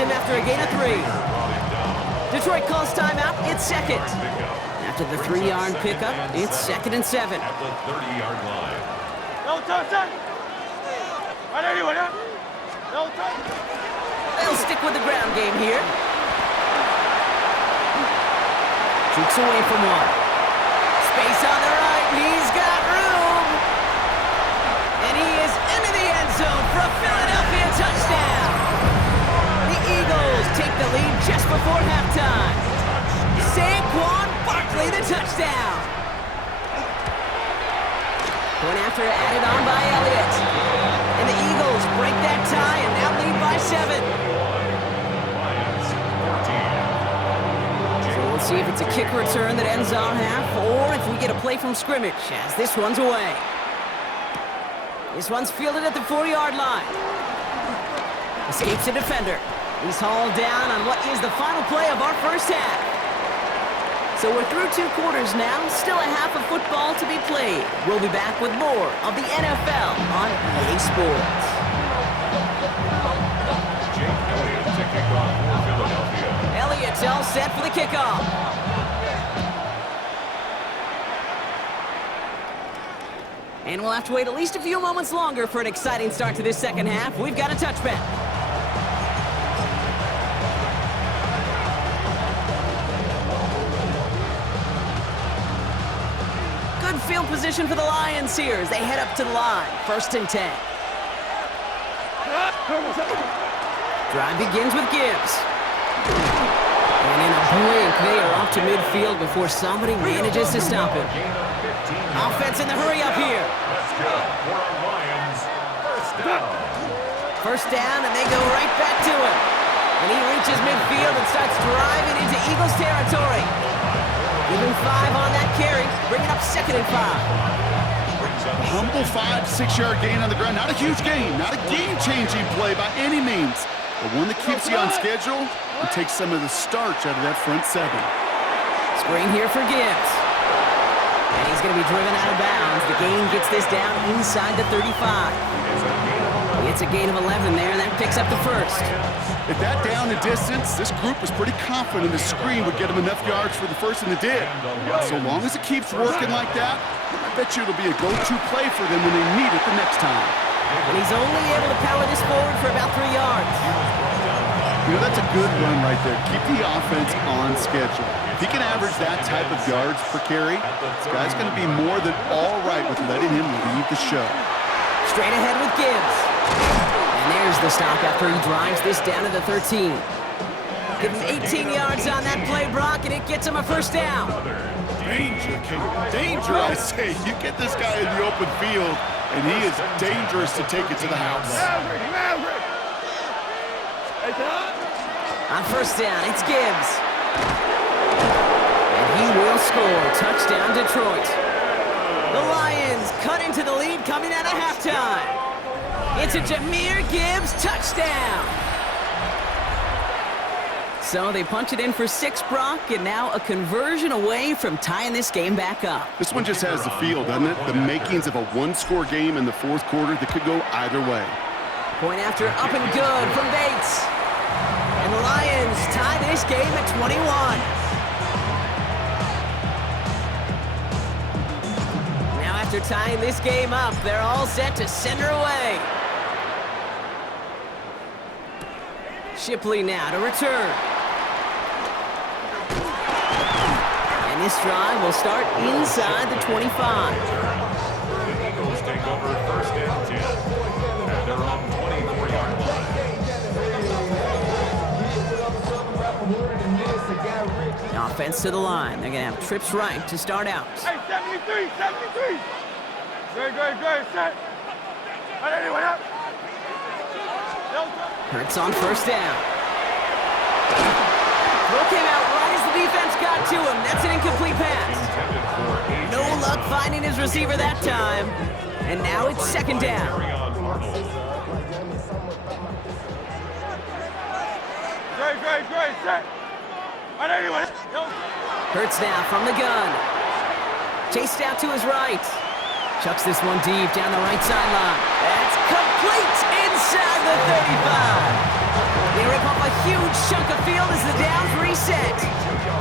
him after a gain of 3. Detroit calls timeout. It's second. After the 3-yard pickup, it's 2nd and 7. At the 30-yard line. They'll stick with the ground game here. Shoots away from one. Space on the right. He's got room. And he is into the end zone for a Philadelphia touchdown. The Eagles take the lead just before halftime. Saquon Barkley, the touchdown. Point after added on by Elliott. And the Eagles break that tie and now lead by 7. See if it's a kick return that ends on half, or if we get a play from scrimmage as this one's away. This one's fielded at the 4-yard line. Escapes a defender. He's hauled down on what is the final play of our first half. So we're through 2 quarters now, still a half of football to be played. We'll be back with more of the NFL on EA Sports. Jake Elliott to kick off for Philadelphia. Elliott's all set for the kickoff. And we'll have to wait at least a few moments longer for an exciting start to this second half. We've got a touchback. Good field position for the Lions here as they head up to the line. 1st and 10. Drive begins with Gibbs. And in a blink, they are off to midfield before somebody manages to stop him. Offense in the hurry up here. First down, and they go right back to him. And he reaches midfield and starts driving into Eagles territory. Even 5 on that carry, bringing up 2nd and 5. Humble 5 to 6-yard gain on the ground. Not a huge gain, not a game-changing play by any means, but one that keeps you on schedule and takes some of the starch out of that front 7. Screen here for Gibbs. And he's going to be driven out of bounds. The gain gets this down inside the 35. It's a gain of 11 there, and that picks up the 1st. At that down and distance, this group was pretty confident the screen would get them enough yards for the 1st, and it did. So long as it keeps working like that, I bet you it'll be a go-to play for them when they need it the next time. And he's only able to power this forward for about 3 yards. You know, that's a good run right there. Keep the offense on schedule. If he can average that type of yards per carry, this guy's going to be more than all right with letting him lead the show. Straight ahead with Gibbs. And there's the stop after he drives this down to the 13. Give him 18 yards on that play, Brock, and it gets him a 1st down. Danger, King. Danger, I say. You get this guy in the open field, and he is dangerous to take it to the house. On 1st down, it's Gibbs. And he will score. Touchdown, Detroit. The Lions cut into the lead coming out of halftime. It's a Jahmyr Gibbs touchdown. So they punch it in for 6, Brock, and now a conversion away from tying this game back up. This one just has the feel, doesn't it? The makings of a 1-score game in the 4th quarter that could go either way. Point after up and good from Bates. And the Lions tie this game at 21. Now after tying this game up, they're all set to send her away. Shipley now to return. And this drive will start inside the 25. The Eagles take over 1st and 10 at their own 24-yard line. Offense to the line. They're going to have trips right to start out. Hey, 73, 73. Good, set. Anyone up? Hurts on 1st down. Throw came out right as the defense got to him. That's an incomplete pass. No luck finding his receiver that time. And now it's 2nd down. Great, set. Anyone? Hurts now from the gun. Chased out to his right. Chucks this one deep down the right sideline. That's complete inside the 35. They rip up a huge huge chunk of field as the downs reset.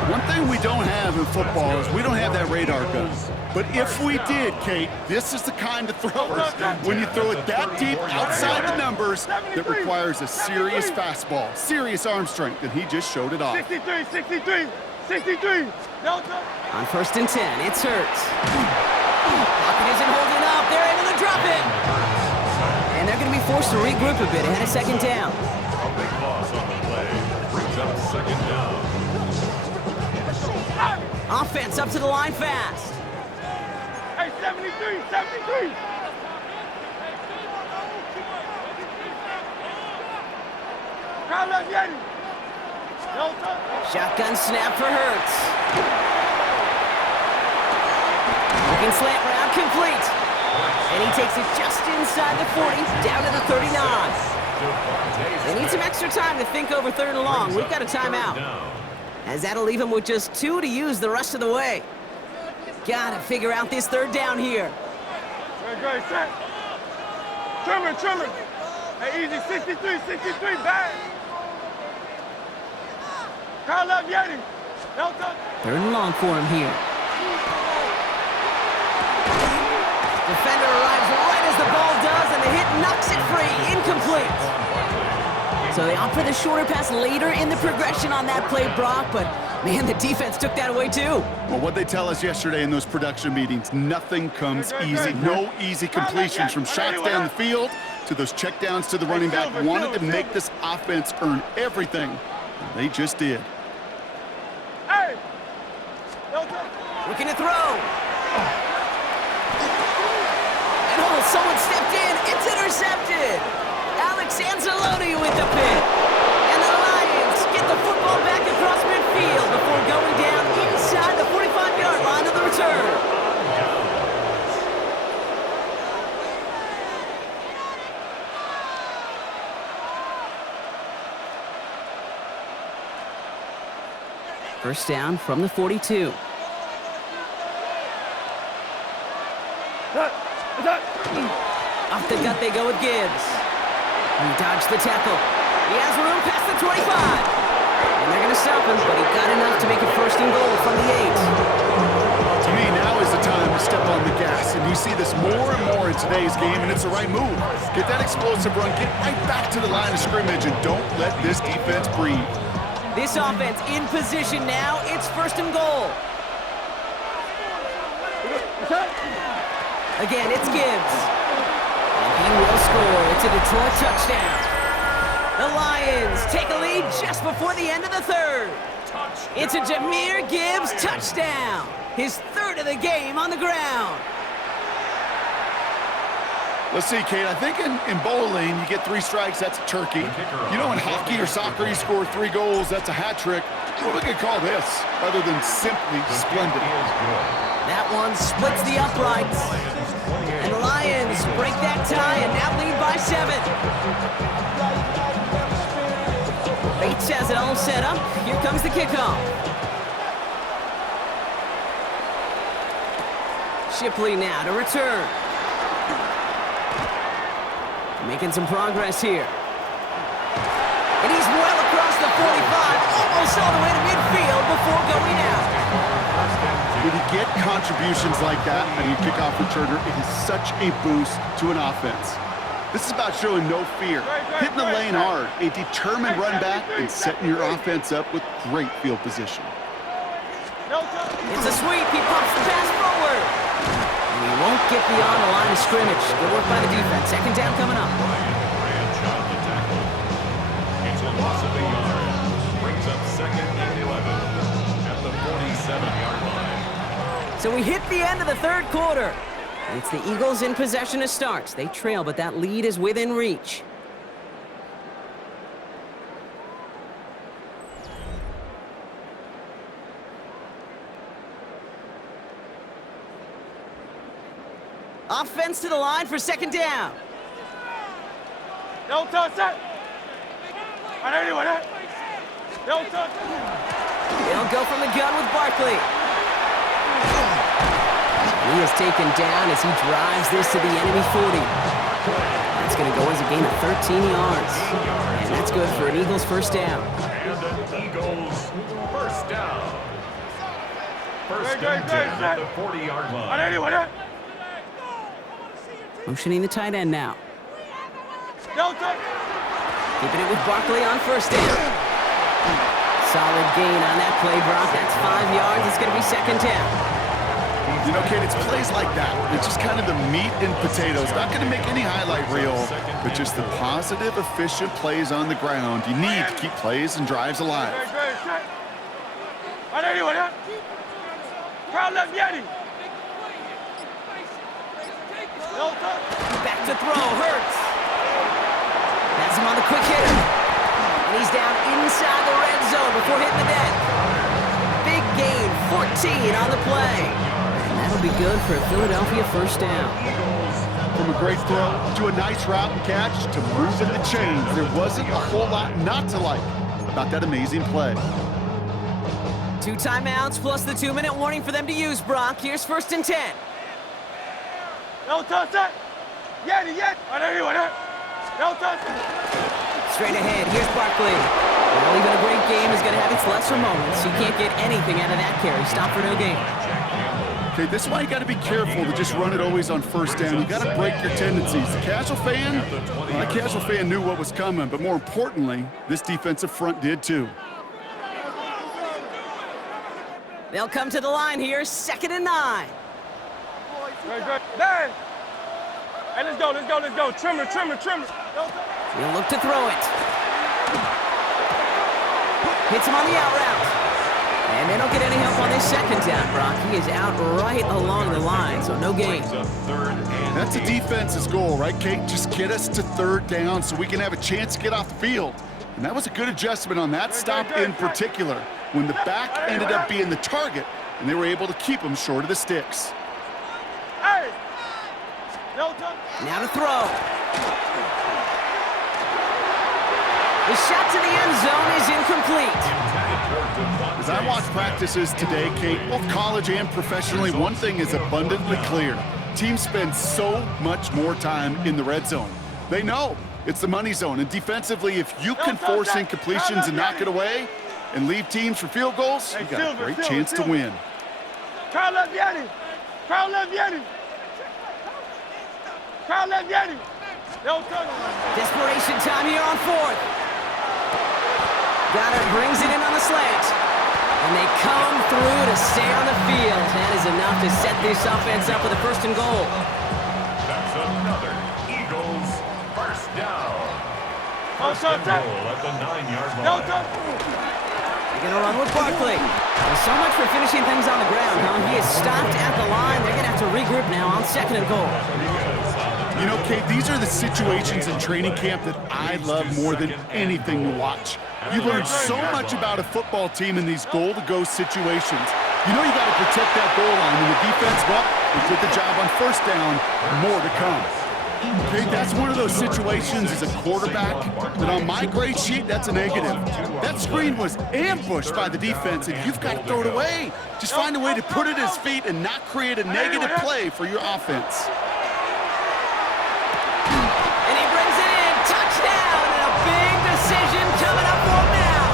One thing we don't have in football is we don't have that radar gun. But if we did, Kate, this is the kind of throwers, when you throw it that deep outside the numbers, that requires a serious fastball, serious arm strength, and he just showed it off. 63, 63, 63. Delta. On 1st and 10, it's Hurts. Pocket isn't holding up. They're able to drop it. And they're going to be forced to regroup a bit ahead of 2nd down. A big loss on the play. Brings up 2nd down. Offense up to the line fast. Hey, 73, 73. Crowd left Yeti. Delta. Shotgun snap for Hurts. Looking slant route complete. And he takes it just inside the 40, down to the 39. They need some extra time to think over 3rd and long. We've got a timeout. As that'll leave him with just 2 to use the rest of the way. Gotta figure out this 3rd down here. Great, set. Trimmer. Hey, easy, 63, 63, bang. Crowd left Yeti. Delta. 3rd and long for him here. Defender arrives right as the ball does, and the hit knocks it free. Incomplete. So they opt for the shorter pass later in the progression on that play, Brock, but man, the defense took that away too. Well, what they tell us yesterday in those production meetings, nothing comes easy. No easy completions from shots down the field to those checkdowns to the running back. Wanted to make this offense earn everything. And they just did. Hey! Delta. Looking to throw. And oh, someone stepped in. It's intercepted. Alex Anzalone with the pick. And the Lions get the football back across midfield before going down inside the 45-yard line of the return. First down from the 42. Off the gut they go with Gibbs. He dodged the tackle. He has room past the 25. And they're going to stop him, but he got enough to make it 1st and goal from the 8. To me, now is the time to step on the gas, and you see this more and more in today's game, and it's the right move. Get that explosive run, get right back to the line of scrimmage, and don't let this defense breathe. This offense in position now. It's 1st and goal. Again, it's Gibbs. And he will score. It's a Detroit touchdown. The Lions take a lead just before the end of the 3rd. It's a Jahmyr Gibbs touchdown. His 3rd of the game on the ground. Let's see, Kate, I think in bowling, you get 3 strikes, that's a turkey. You know, in hockey or soccer, you score 3 goals, that's a hat trick. What we could call this, other than simply splendid. That one splits the uprights. And the Lions break that tie and now lead by 7. Bates has it all set up. Here comes the kickoff. Shipley now to return. Making some progress here. And he's well across the 45, almost all the way to midfield before going out. When you get contributions like that and you kickoff returner, it is such a boost to an offense. This is about showing no fear, hitting the lane hard, a determined run back, and setting your offense up with great field position. It's a sweep. He pumps the pass forward. And he won't get beyond the line of scrimmage. Good work by the defense. 2nd down coming up. It's a loss of a yard. Brings up 2nd and 11 at the 47-yard line. So we hit the end of the 3rd quarter. It's the Eagles in possession to start. They trail, but that lead is within reach. Offense to the line for 2nd down. Don't touch that. On anyone, that. Don't touch. They'll go from the gun with Barkley. He is taken down as he drives this to the enemy 40. That's going to go as a gain of 13 yards. And that's good for an Eagles 1st down. And an Eagles first down. First and 10 at the 40-yard line. Motioning the tight end now. Delta. Keeping it with Barkley on first down. Solid gain on that play, Brock. That's 5 yards. It's going to be second down. You know, Kate, it's plays like that. It's just kind of the meat and potatoes. Not going to make any highlight reel, but just the positive, efficient plays on the ground. You need to keep plays and drives alive. Back to throw, Hurts. Has him on the quick hitter. And he's down inside the red zone before hitting the deck. Big gain, 14 on the play. And that'll be good for a Philadelphia first down. From a great throw to a nice route and catch to moving the chains. There wasn't a whole lot not to like about that amazing play. 2 timeouts plus the 2-minute warning for them to use, Brock. Here's first and 10. Straight ahead, here's Barkley. Well, even a great game is going to have its lesser moments. You can't get anything out of that carry. Stop for no gain. Okay, this is why you got to be careful to just run it always on first down. You got to break your tendencies. The casual fan knew what was coming, but more importantly, this defensive front did too. They'll come to the line here, 2nd and 9. Dan! Hey, let's go. Trimmer. He'll look to throw it. Hits him on the out route. And they don't get any help on this second down, Brock. He is out right along the line, so no gain. That's a defense's goal, right, Kate? Just get us to 3rd down so we can have a chance to get off the field. And that was a good adjustment on that stop in particular, when the back ended up being the target, and they were able to keep him short of the sticks. Now to throw. The shot to the end zone is incomplete. As I watch practices today, Kate, both college and professionally, one thing is abundantly clear. Teams spend so much more time in the red zone. They know it's the money zone, and defensively, if you can force incompletions and knock it away and leave teams for field goals, you got a great chance to win. Desperation time here on 4th. Goddard brings it in on the slant. And they come through to stay on the field. That is enough to set this offense up with a 1st and goal. That's another Eagles first down. First and goal at the 9-yard line. They're going to run with Barkley. Well, so much for finishing things on the ground, huh? He is stopped at the line. They're going to have to regroup now on 2nd and goal. You know, Kate, these are the situations in training camp that I love more than anything to watch. You learn so much about a football team in these goal-to-go situations. You know you got to protect that goal line, and the defense, well, they did the job on 1st down. More to come. Okay, that's one of those situations as a quarterback that on my grade sheet, that's a negative. That screen was ambushed by the defense, and you've got to throw it away. Just find a way to put it at his feet and not create a negative play for your offense. And he brings it in. Touchdown, and a big decision coming up for him now.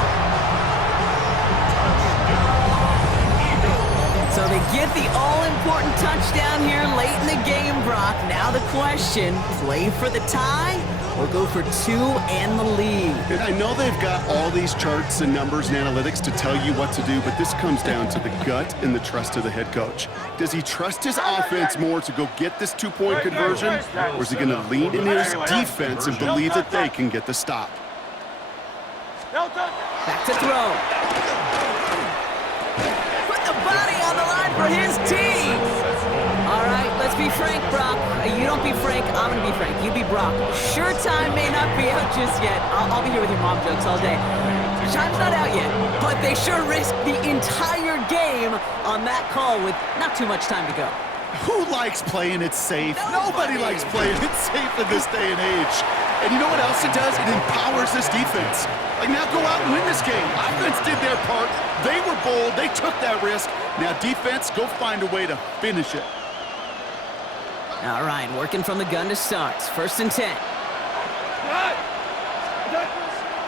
So they get the all-important touchdown here late in the game, Brock. Now the question, play for the tie or go for 2 and the lead? And I know they've got all these charts and numbers and analytics to tell you what to do, but this comes down to the gut and the trust of the head coach. Does he trust his offense more to go get this 2-point conversion, or is he going to lean in his defense and believe that they can get the stop? Back to throw. Put the body on the line for his team. All right, let's be frank, Brock. You don't be Frank, I'm going to be Frank. You be Brock. Sure, time may not be out just yet. I'll be here with your mom jokes all day. Time's not out yet, but they sure risked the entire game on that call with not too much time to go. Who likes playing it safe? Nobody likes playing it safe in this day and age. And you know what else it does? It empowers this defense. Like, now go out and win this game. Offense did their part. They were bold. They took that risk. Now defense, go find a way to finish it. All right, working from the gun to start. 1st and 10.